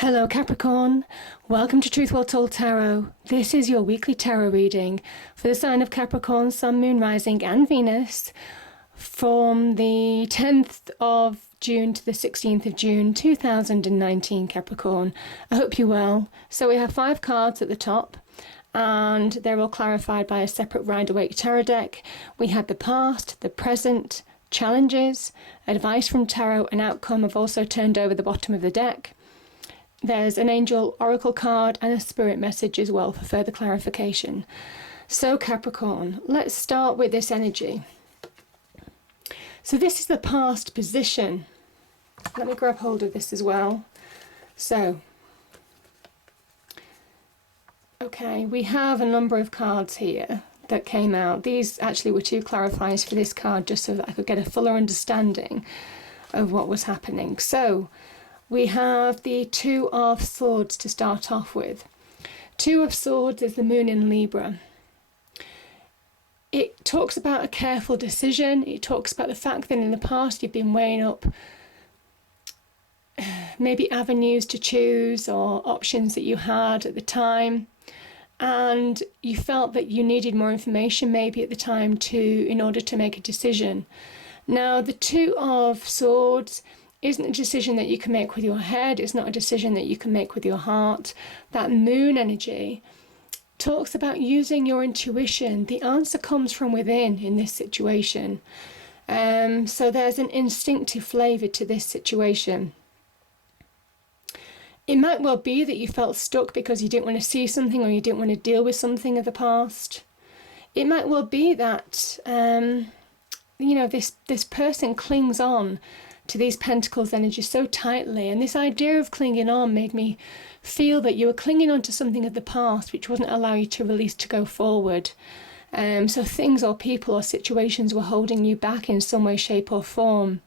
Hello Capricorn, welcome to Truth Well Told Tarot. This is your weekly tarot reading for the sign of Capricorn, Sun, Moon, Rising and Venus from the 10th of June to the 16th of June 2019 Capricorn. I hope you're well. So we have 5 cards at the top and they're all clarified by a separate Rider-Waite tarot deck. We have the past, the present, challenges, advice from tarot and outcome have also turned over the bottom of the deck. There's an angel oracle card and a spirit message as well for further clarification. So Capricorn, let's start with this energy. So this is the past position. Let me grab hold of this as well. So, okay, we have a number of cards here that came out. These actually were 2 clarifiers for this card just so that I could get a fuller understanding of what was happening. So, we have the 2 of Swords to start off with. 2 of Swords is the Moon in Libra. It talks about a careful decision. It talks about the fact that in the past you've been weighing up maybe avenues to choose or options that you had at the time. And you felt that you needed more information maybe at the time in order to make a decision. Now the 2 of Swords isn't a decision that you can make with your head. It's not a decision that you can make with your heart. That moon energy talks about using your intuition. The answer comes from within in this situation. So there's an instinctive flavour to this situation. It might well be that you felt stuck because you didn't want to see something or you didn't want to deal with something of the past. It might well be that this person clings on to these Pentacles energy so tightly, and this idea of clinging on made me feel that you were clinging on to something of the past which wouldn't allow you to release, to go forward. So things or people or situations were holding you back in some way, shape or form.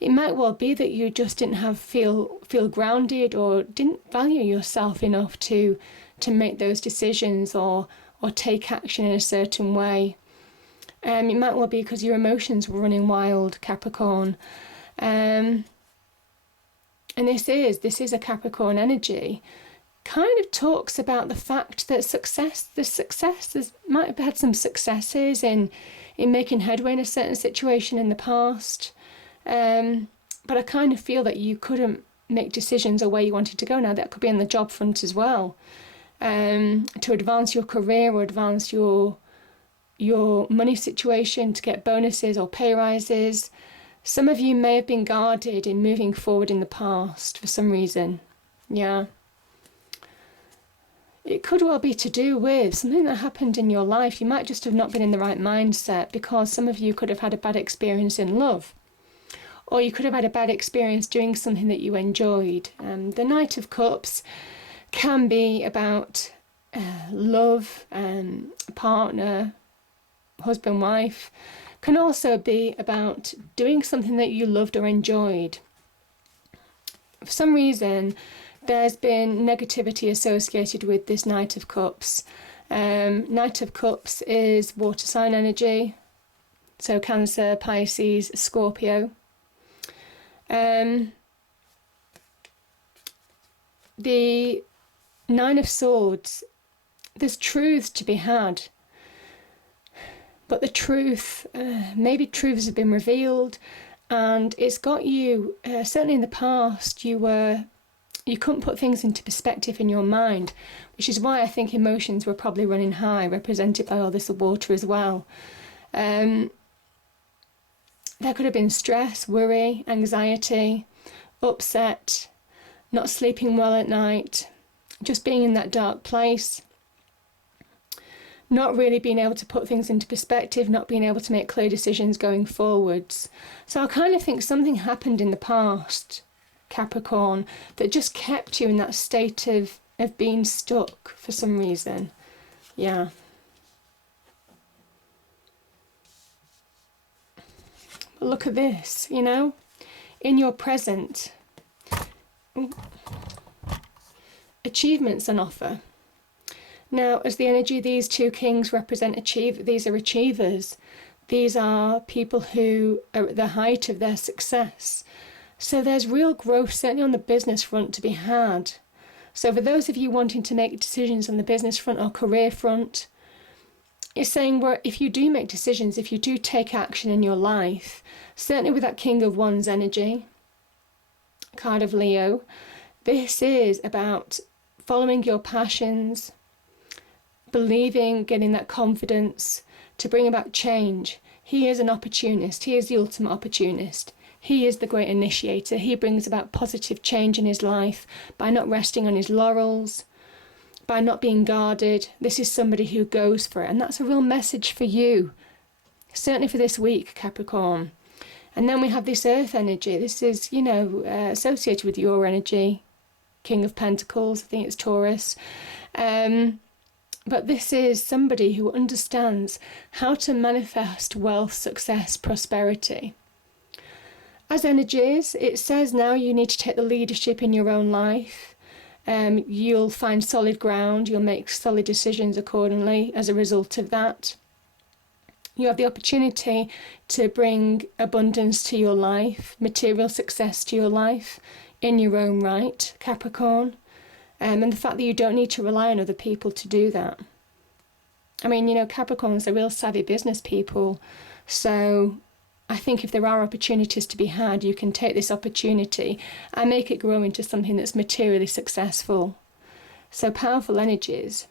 It might well be that you just didn't feel grounded or didn't value yourself enough to make those decisions or take action in a certain way. It might well be because your emotions were running wild, Capricorn. And this is a Capricorn energy. Kind of talks about the fact that might have had some successes in making headway in a certain situation in the past. But I kind of feel that you couldn't make decisions or where you wanted to go. Now that could be on the job front as well. To advance your career or advance your money situation, to get bonuses or pay rises. Some of you may have been guarded in moving forward in the past for some reason. Yeah. It could well be to do with something that happened in your life. You might just have not been in the right mindset because some of you could have had a bad experience in love. Or you could have had a bad experience doing something that you enjoyed. The Knight of Cups can be about love, partner, husband, wife. Can also be about doing something that you loved or enjoyed. For some reason, there's been negativity associated with this Knight of Cups. Knight of Cups is water sign energy, so Cancer, Pisces, Scorpio. The 9 of Swords, there's truths to be had. But the truth, maybe truths have been revealed, and it's got you, certainly in the past, you couldn't put things into perspective in your mind, which is why I think emotions were probably running high, represented by all this water as well. There could have been stress, worry, anxiety, upset, not sleeping well at night, just being in that dark place. Not really being able to put things into perspective, not being able to make clear decisions going forwards. So I kind of think something happened in the past, Capricorn, that just kept you in that state of being stuck for some reason. Yeah. But look at this, in your present, achievements on offer. Now, as the energy of these 2 kings represent these are achievers. These are people who are at the height of their success. So there's real growth, certainly on the business front, to be had. So for those of you wanting to make decisions on the business front or career front, it's saying where if you do make decisions, if you do take action in your life, certainly with that King of Wands energy, card of Leo, this is about following your passions, believing, getting that confidence to bring about change. He is an opportunist. He is the ultimate opportunist. He is the great initiator. He brings about positive change in his life by not resting on his laurels, by not being guarded. This is somebody who goes for it. And that's a real message for you, certainly for this week, Capricorn. And then we have this earth energy. This is, associated with your energy, King of Pentacles. I think it's Taurus. But this is somebody who understands how to manifest wealth, success, prosperity. As energies, it says now you need to take the leadership in your own life. You'll find solid ground. You'll make solid decisions accordingly as a result of that. You have the opportunity to bring abundance to your life, material success to your life in your own right, Capricorn. And the fact that you don't need to rely on other people to do that. I mean, Capricorns are real savvy business people. So I think if there are opportunities to be had, you can take this opportunity and make it grow into something that's materially successful. So powerful energies.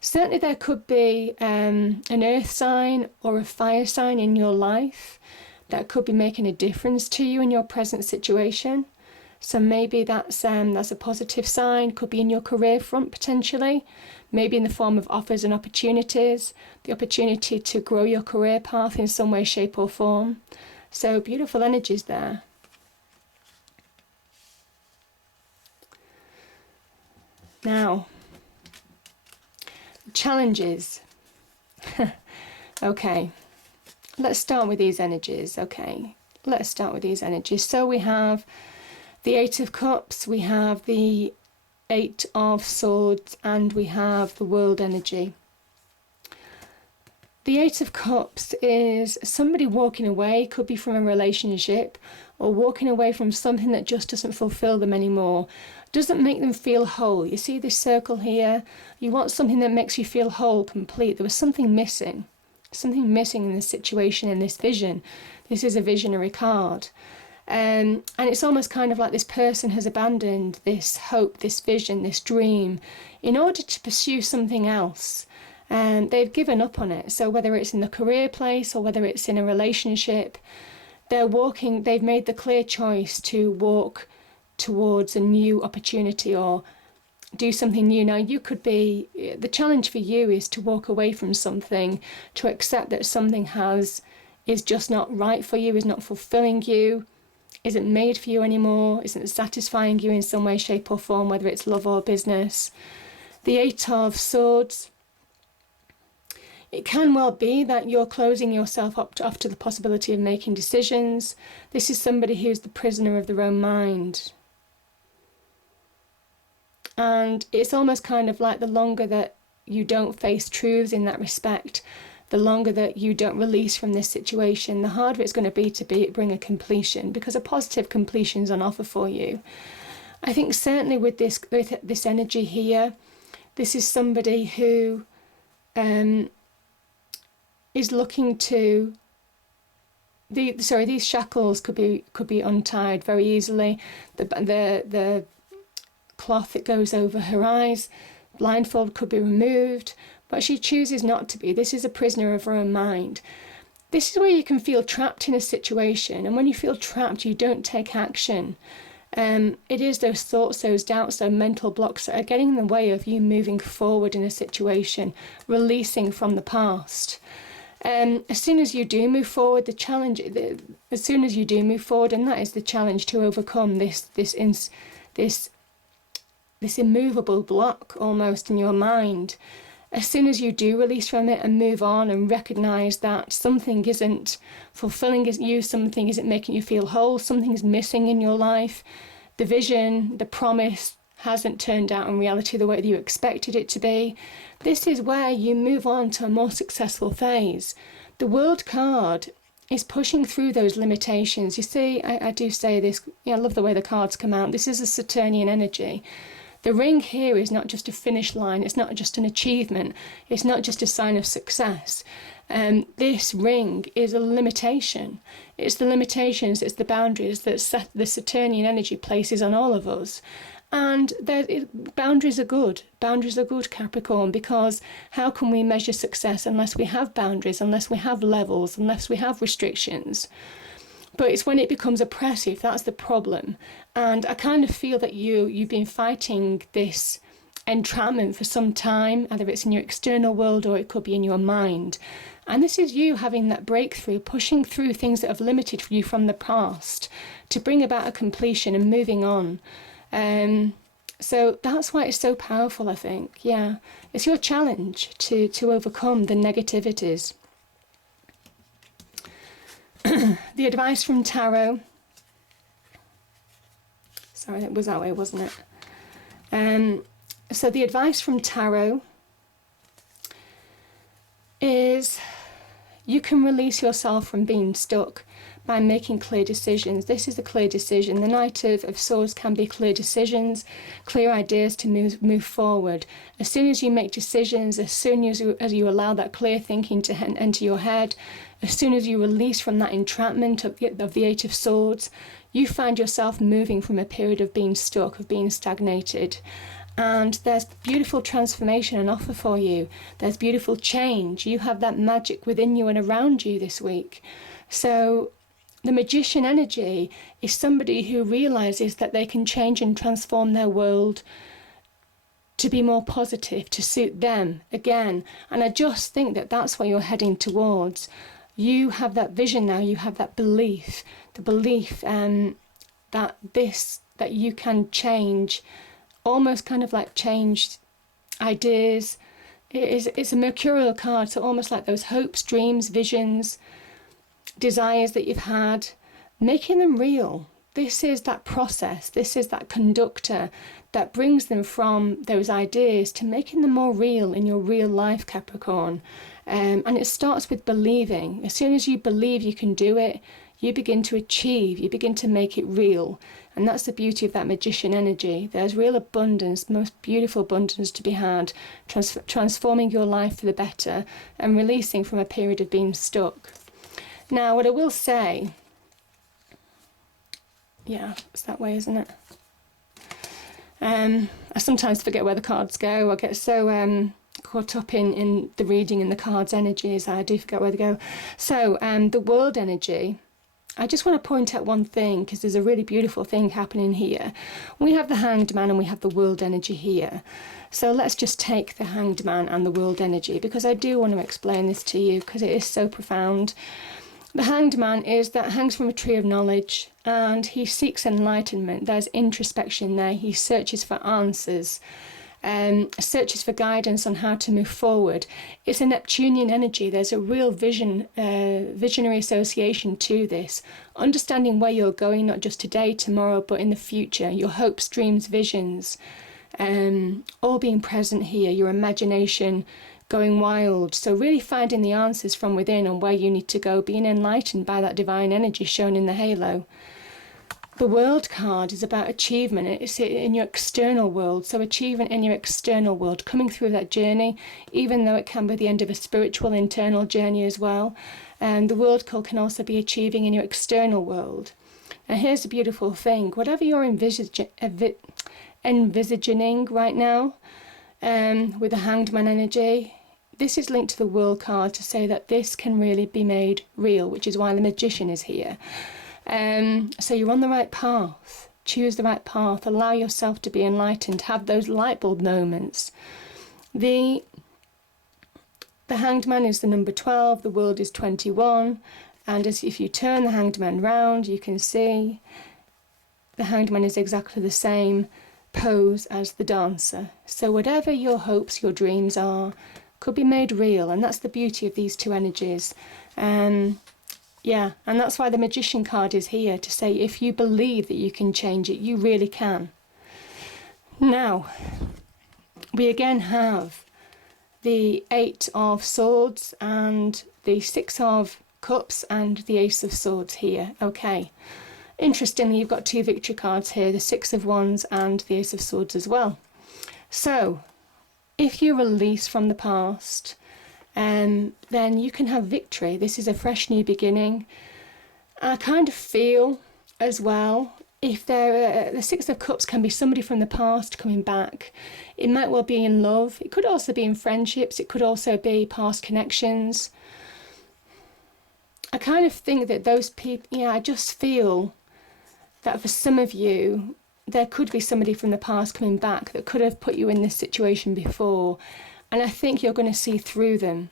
Certainly there could be an earth sign or a fire sign in your life that could be making a difference to you in your present situation. So maybe that's a positive sign, could be in your career front potentially, maybe in the form of offers and opportunities, the opportunity to grow your career path in some way, shape or form. So beautiful energies there. Now, challenges. Okay, let's start with these energies. So we have the Eight of Cups, we have the Eight of Swords, and we have the World energy. The Eight of Cups is somebody walking away, could be from a relationship, or walking away from something that just doesn't fulfill them anymore, doesn't make them feel whole. You see this circle here? You want something that makes you feel whole, complete. There was something missing in this situation, in this vision. This is a visionary card. And it's almost kind of like this person has abandoned this hope, this vision, this dream in order to pursue something else. And they've given up on it. So whether it's in the career place or whether it's in a relationship, they've made the clear choice to walk towards a new opportunity or do something new. Now the challenge for you is to walk away from something, to accept that something is just not right for you, is not fulfilling you, isn't made for you anymore, isn't satisfying you in some way, shape or form, whether it's love or business. The Eight of Swords. It can well be that you're closing yourself off to the possibility of making decisions. This is somebody who's the prisoner of their own mind. And it's almost kind of like the longer that you don't face truths in that respect, the longer that you don't release from this situation, the harder it's going to bring a completion, because a positive completion is on offer for you. I think certainly with this energy here, this is somebody who is looking to these shackles could be untied very easily. The cloth that goes over her eyes, blindfold could be removed, but she chooses not to be. This is a prisoner of her own mind. This is where you can feel trapped in a situation, and when you feel trapped, you don't take action. It is those thoughts, those doubts, those mental blocks that are getting in the way of you moving forward in a situation, releasing from the past. As soon as you do move forward, and that is the challenge, to overcome this immovable block almost in your mind. As soon as you do release from it and move on and recognise that something isn't fulfilling you, something isn't making you feel whole, something's missing in your life, the vision, the promise hasn't turned out in reality the way that you expected it to be, this is where you move on to a more successful phase. The World card is pushing through those limitations. You see, I do say this, I love the way the cards come out. This is a Saturnian energy. The ring here is not just a finish line, it's not just an achievement, it's not just a sign of success. This ring is a limitation. It's the limitations, it's the boundaries that the Saturnian energy places on all of us. And boundaries are good. Boundaries are good, Capricorn, because how can we measure success unless we have boundaries, unless we have levels, unless we have restrictions? But it's when it becomes oppressive, that's the problem. And I kind of feel that you've been fighting this entrapment for some time, either it's in your external world or it could be in your mind. And this is you having that breakthrough, pushing through things that have limited you from the past to bring about a completion and moving on. So that's why it's so powerful, I think. Yeah, it's your challenge to overcome the negativities. The advice from Tarot. Sorry, it was that way, wasn't it? So the advice from Tarot is you can release yourself from being stuck by making clear decisions. This is a clear decision. The Knight of Swords can be clear decisions, clear ideas to move forward. As soon as you make decisions, as soon as you allow that clear thinking to enter your head, as soon as you release from that entrapment of the Eight of Swords, you find yourself moving from a period of being stuck, of being stagnated. And there's beautiful transformation on offer for you. There's beautiful change. You have that magic within you and around you this week. So the magician energy is somebody who realizes that they can change and transform their world to be more positive, to suit them again. And I just think that that's what you're heading towards. You have that vision now, you have that belief, the belief that you can change, almost kind of like change ideas. It's a mercurial card, so almost like those hopes, dreams, visions, desires that you've had, making them real. This is that process, this is that conductor that brings them from those ideas to making them more real in your real life, Capricorn. And it starts with believing. As soon as you believe you can do it, you begin to achieve, you begin to make it real. And that's the beauty of that magician energy. There's real abundance, most beautiful abundance to be had, transforming your life for the better and releasing from a period of being stuck. Now, what I will say, yeah, it's that way, isn't it? I sometimes forget where the cards go. I get so caught up in the reading and the cards' energies, I do forget where they go. So, the world energy, I just want to point out one thing, because there's a really beautiful thing happening here. We have the Hanged Man and we have the world energy here. So let's just take the Hanged Man and the world energy, because I do want to explain this to you, because it is so profound. The Hanged Man hangs from a tree of knowledge, and he seeks enlightenment. There's introspection there. He searches for answers, searches for guidance on how to move forward. It's a Neptunian energy. There's a real visionary association to this. Understanding where you're going, not just today, tomorrow, but in the future. Your hopes, dreams, visions, all being present here. Your imagination going wild. So really finding the answers from within on where you need to go, being enlightened by that divine energy shown in the halo. The World card is about achievement. It's in your external world. So achievement in your external world, coming through that journey, even though it can be the end of a spiritual internal journey as well. And the World card can also be achieving in your external world. And here's the beautiful thing. Whatever you're envisaging right now, with the Hanged Man energy, this is linked to the World card to say that this can really be made real, which is why the Magician is here. So you're on the right path. Choose the right path. Allow yourself to be enlightened. Have those light bulb moments. The Hanged Man is the number 12. The world is 21. And if you turn the Hanged Man round, you can see the Hanged Man is exactly the same pose as the Dancer. So whatever your hopes, your dreams are, could be made real. And that's the beauty of these two energies. Yeah, and that's why the Magician card is here, to say if you believe that you can change it, you really can. Now, we again have the Eight of Swords and the Six of Cups and the Ace of Swords here. Okay. Interestingly, you've got 2 victory cards here, the Six of Wands and the Ace of Swords as well. So, if you release from the past, then you can have victory. This is a fresh new beginning. I kind of feel as well, if the Six of Cups can be somebody from the past coming back. It might well be in love. It could also be in friendships. It could also be past connections. I kind of think that those people, I just feel that for some of you, there could be somebody from the past coming back that could have put you in this situation before. And I think you're going to see through them.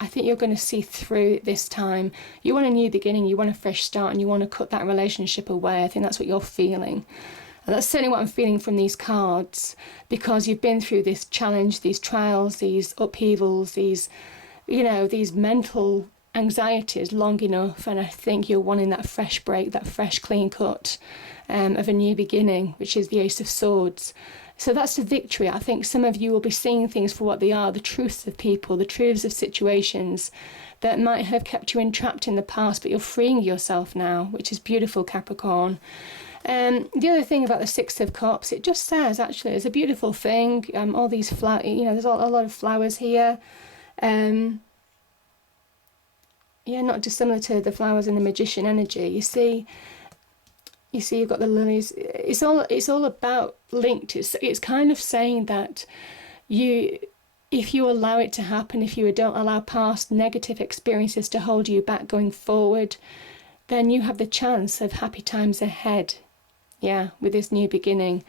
I think you're going to see through it this time. You want a new beginning, you want a fresh start, and you want to cut that relationship away. I think that's what you're feeling. And that's certainly what I'm feeling from these cards, because you've been through this challenge, these trials, these upheavals, these mental anxieties long enough, and I think you're wanting that fresh break, that fresh clean cut of a new beginning, which is the Ace of Swords. So that's the victory. I think some of you will be seeing things for what they are, the truths of people, the truths of situations that might have kept you entrapped in the past, but you're freeing yourself now, which is beautiful, Capricorn. The other thing about the Six of Cups, it just says, actually, it's a beautiful thing. All these flowers, there's a lot of flowers here. Not dissimilar to the flowers in the Magician energy. You see you've got the lilies. It's all about linked. It's kind of saying that if you allow it to happen, if you don't allow past negative experiences to hold you back going forward, then you have the chance of happy times ahead. Yeah, with this new beginning.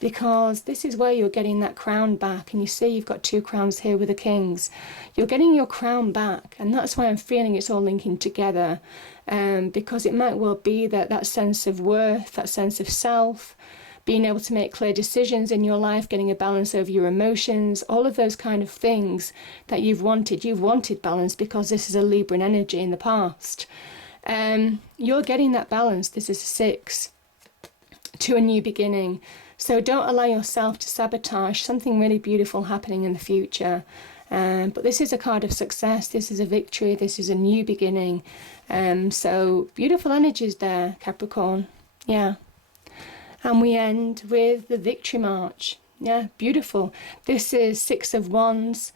Because this is where you're getting that crown back, and you see you've got 2 crowns here with the kings. You're getting your crown back, and that's why I'm feeling it's all linking together, because it might well be that sense of worth, that sense of self, being able to make clear decisions in your life, getting a balance over your emotions, all of those kind of things that you've wanted balance, because this is a Libran energy in the past. You're getting that balance. This is a 6 to a new beginning. So don't allow yourself to sabotage something really beautiful happening in the future. But this is a card of success. This is a victory. This is a new beginning. So beautiful energies there, Capricorn. Yeah. And we end with the Victory March. Yeah, beautiful. This is 6 of Wands.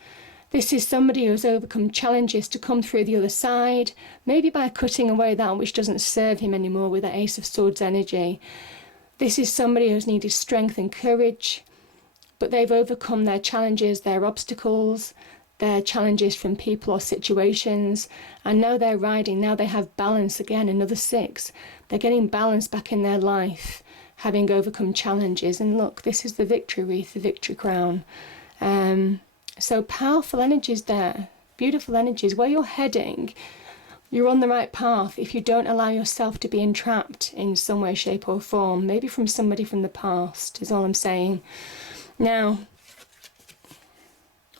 This is somebody who has overcome challenges to come through the other side, maybe by cutting away that which doesn't serve him anymore with the Ace of Swords energy. This is somebody who's needed strength and courage, but they've overcome their challenges, their obstacles, their challenges from people or situations, and now they're riding, now they have balance again, another 6. They're getting balance back in their life, having overcome challenges. And look, this is the victory wreath, the victory crown. So powerful energies there, beautiful energies. Where you're heading, you're on the right path if you don't allow yourself to be entrapped in some way, shape or form, maybe from somebody from the past, is all I'm saying. Now,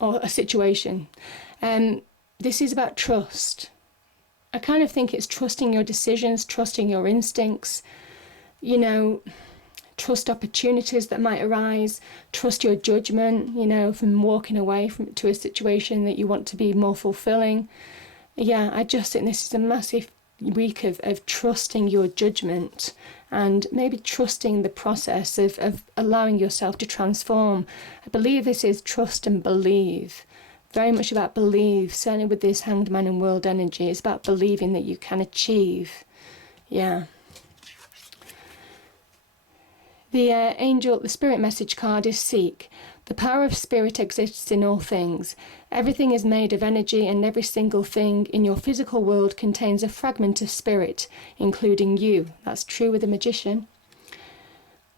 or a situation. This is about trust. I kind of think it's trusting your decisions, trusting your instincts, trust opportunities that might arise, trust your judgment, from walking away to a situation that you want to be more fulfilling. Yeah, I just think this is a massive week of trusting your judgment and maybe trusting the process of allowing yourself to transform. I believe this is trust and believe. Very much about believe, certainly with this Hanged Man and World energy. It's about believing that you can achieve. Yeah. The spirit message card is Seek. The power of spirit exists in all things. Everything is made of energy, and every single thing in your physical world contains a fragment of spirit, including you. That's true with the Magician.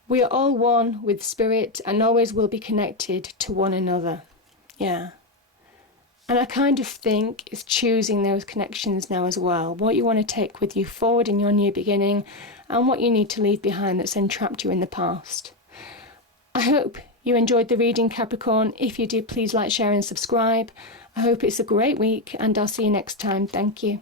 We are all one with spirit and always will be connected to one another. Yeah. And I kind of think it's choosing those connections now as well. What you want to take with you forward in your new beginning, and what you need to leave behind that's entrapped you in the past. I hope you enjoyed the reading, Capricorn. If you did, please like, share and subscribe. I hope it's a great week, and I'll see you next time. Thank you.